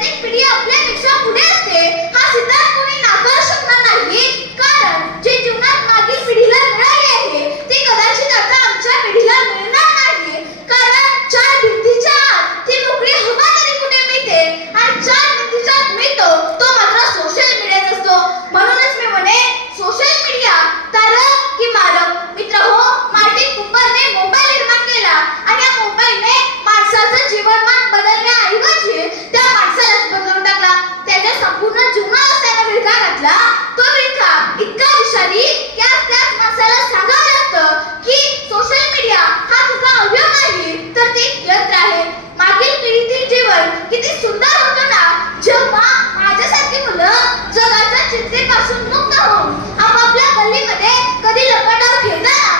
प्रत्येक पिढी आपल्यापेक्षा पुढे असते हा सिद्धांत कोणी नाकारू शकणार नाही. कारण जे जीवनात मागील पिढीला मिळाले आहे ते कदाचित आता आमच्या पिढीला मिळणार नाही. कारण चार भिंतीच्या आत ती मोकळी हवा तरी कुठे मिळते आणि चार भिंतीच्या आत मिळतो तो मात्र सोशल मीडियाच असतो. म्हणूनच मी म्हणे सोशल मीडिया तारक की मारक. मित्रहो, मार्टिन कुपरने मोबाईल निर्माण केला आणि या मोबाईलने माणसाचं जीवनमान बदलण्याऐवजी त्या माणसालाच बदलून टाकला. त्याच्या संपूर्ण जीवनावर त्याने विळखा घातला. तो विळखा इतका विषारी की त्याच माणसाला सांगावं लागतं की सोशल मीडिया हा तुझा अवयव नाही तर ते यंत्र आहे. मागील पिढीतील जीवन किती सुंदर होतं ना जेव्हा माझ्यासारखी मुलं जगाच्या चिंतेपासून मुक्त होऊन आपापल्या गल्लीमध्ये कधी लपंडाव खेळताना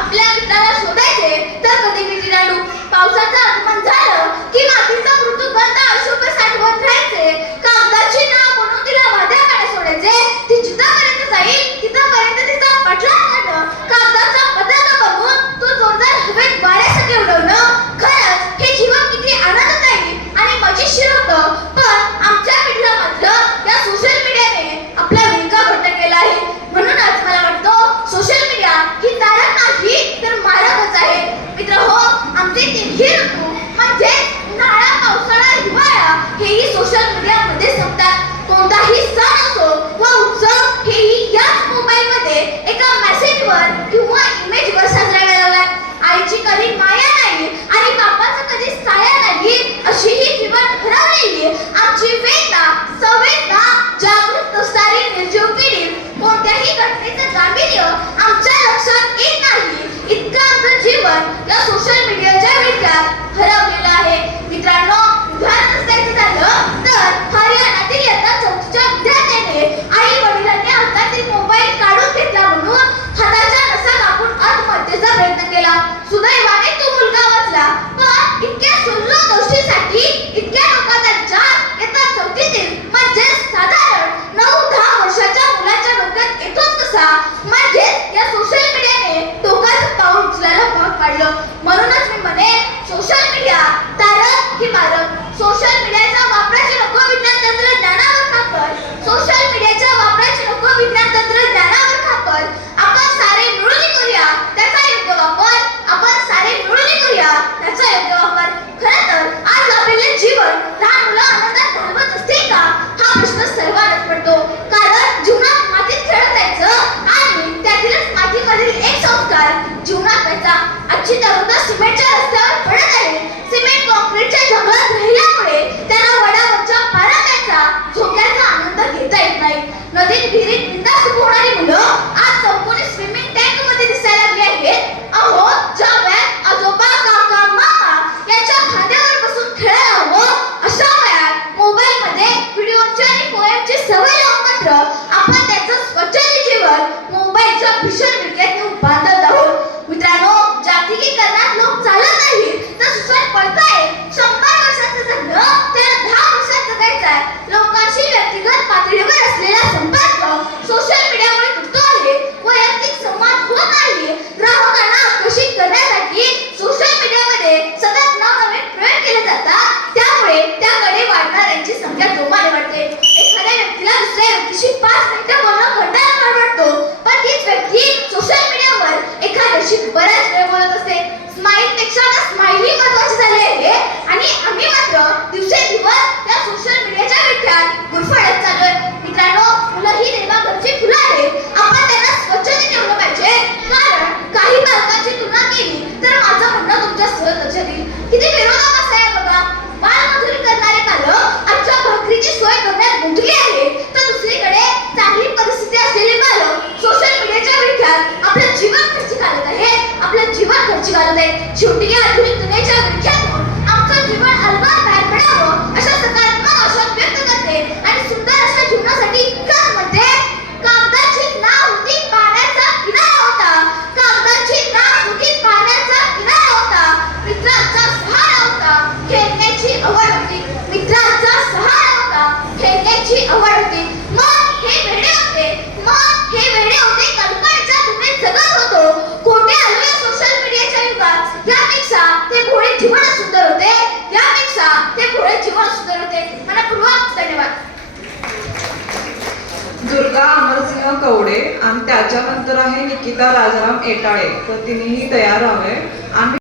आपल्या मित्राला शोधायचे तर कधी विटी दांडू. पावसाचं आगमन झालं की मातीचा मृदुगंध आयुष्यभर साठवत राहायचे. कागदाची नाव म्हणून तिला वाद्या गाड्या सोडायचे. ती जिथपर्यंत जाईल तिथपर्यंत तिचा पाठलाग करणं. कागदाचा पताका बनवून तो जोरदार हवेत वाऱ्यासाठी उडवणं. खरंच हे जीवन किती आनंददायी आणि मजेशीर होतं. पण आमच्या पिढीला मात्र या सोशल मीडियाने आपला विळखा घट्ट केला आहे. म्हणूनच मला वाटतं सोशल मीडिया ही तारक नाही तर मारकच आहे. मित्रहो, आमचे तिन्ही ऋतू म्हणजे उन्हाळा, पावसाळा, हिवाळा हेही सोशल मीडियामध्ये संपतात. कोणताही सण असो वा उत्सव हेही याच मोबाईलमध्ये एका मेसेजवर किंवा इमेजवर साजरा करायला लागलाय. आईची कधी माया नाही आणि बापाचं कधी साया नाही अशी ही जीवन हरवलेली आमची वेदना संवेदना जागृत असणारी निर्जीव पिढी कोणत्याही घटनेचं गांभीर्य आमच्या लक्षात येत नाही. इतकं आमचं जीवन या सोशल मीडियाच्या विळख्यात हरवलेलं आहे. मित्रांनो, उदाहरण द्यायचं झालं तर हरियाणातील इयत्ता 4च्या विद्यार्थ्याने आई वडिलांनी हातातील मोबाईल काढून घेतला म्हणून हाताच्या नसा कापून आत्महत्येचा प्रयत्न केला. सुदैवाने तो मुलगा वाचला. पण इतक्या सुलभ गोष्टीसाठी इतक्या लोकांच्या इयत्ता 4तील म्हणजे साधारण 9-10 वर्षाच्या मुलाच्या डोक्यात येतोच कसा. म्हणजे या सोशल मीडियाने टोकाचं पाऊल उचलायला भाग पाडलं. म्हणूनच मी म्हणे सोशल मीडिया तारक की मारक. सोशल मीडियाच्या वापराची नको विज्ञान तंत्रज्ञानावर खापर. सोशल मीडियाच्या वापराची नको विज्ञान तंत्रज्ञानावर खापर. आपण सारे मिळून करूया त्याचा योग्य वापर. आपण सारे मिळून करूया त्याचा योग्य वापर. खरं तर आज आपले जीवन लहान मुलं आनंदात घालवत असतील का हा प्रश्न सर्वांनाच पडतो. कारण जीवनात मातीत खेळत जायचं आणि त्यातीलच मातीमधील एक संस्कार जीवनात व्हायचा. आजची तरुण सिमेंटच्या रस्त्यावर पडत आहे. सिमेंट कॉन्क्रीटच्या जंगलात राहिल्यामुळे त्यांना वडावरच्या पाराचा झोक्याचा आनंद घेता येत नाही. नदीत विहिरीत बिंदास पोहणारी मुलं आज संपूर्ण स्विमिंग टँक मध्ये दिसायला लागली आहेत. अहो, ज्या वयात आजोबा, काका, मामा यांच्या खांद्यावर बसून खेळायला हवं अशा वयात मोबाईल मध्ये व्हिडिओची आणि पोएमची सवय लावून मात्र आपण त्याचं स्वच्छंदी जीवन मोबाईलच्या भीषण विळख्यात बांधत आहोत. मित्रांनो, जागतिकीकरणात लोक चालत नाहीत तर सुसाईड पडताय. 100 वर्षाचं जगणं त्याला 10 वर्षात जगायचं आहे. लोकांशी व्यक्तिगत पातळीवर असलेला संपर्क सोशल मीडियामुळे तुटतो आहे. वैयक्तिक संवाद होत नाही. ग्राहकांना आकर्षित करण्यासाठी सोशल मीडियामध्ये सतत नवनवीन प्रयोग केले जातात. त्यामुळे त्याकडे वाढणाऱ्यांची संख्या जोमाने वाढते. एखाद्या व्यक्तीला दुसऱ्या व्यक्तीशी 5 मिनिटं बोलणं कंटाळा वाटतो. पण तीच व्यक्ती सोशल मीडियावर एखाद्याशी बऱ्याच वेळ बोलत असते. स्माईल पेक्षा आता स्माइली महत्त्वाची झाली आहे आणि आम्ही मात्र दिवसेंदिवस त्या सोशल मीडियाच्या विळख्यात गुरफटत चाललोय. मित्रांनो, मुलं ही देवाघरची फुलं आहेत. आपण त्यांना स्वच्छतेने ठेवलं पाहिजे. कारण काही पालकांची तुलना केली तर माझं म्हणणं तुमच्या सहज लक्षात येईल. किती विरोधाभास आहे बघा. बालमजुरी करणारे पालक आजच्या भाकरीची सोय करण्यात गुंतले आहे तर दुसरीकडे चांगली परिस्थिती असलेले पालक सोशल मीडियाच्या विळख्यात आपलं जीवन खर्ची घालत आहेत. आपलं जीवन खर्ची घालत आहेत. शेवटी या आधुनिक दुनियेच्या विळख्यातून आमचं जीवन अलवार बाहेर पडावं अशा सकारात्मक आशा व्यक्त करते आणि सुंदर अशा जीवनासाठी खत म्हणते. कागदाची नाव होती पाण्याचा किनारा होता. कागदाची नाव होती पाण्याचा किनारा होता. मित्रांचा सहारा होता. खेळण्याची आवड होती. मित्रांचा सहारा होता. खेळण्याची आवड होती. मग हे वेडे होते. मग हे वेडे होते. कल्पनेच्या दुनियेत जगत होतो. कोठे आलो या सोशल मीडियाच्या युगात. यापेक्षा ते भोळे जीवन सुंदर होते. यापेक्षा ते भोळे जीवन सुंदर होते. मला दुर्गा अमरसिंह कवडे आणि त्याच्यानंतर आहे निकिता राजाराम एटाळे, तर तिनेही तयार हवे. आम्ही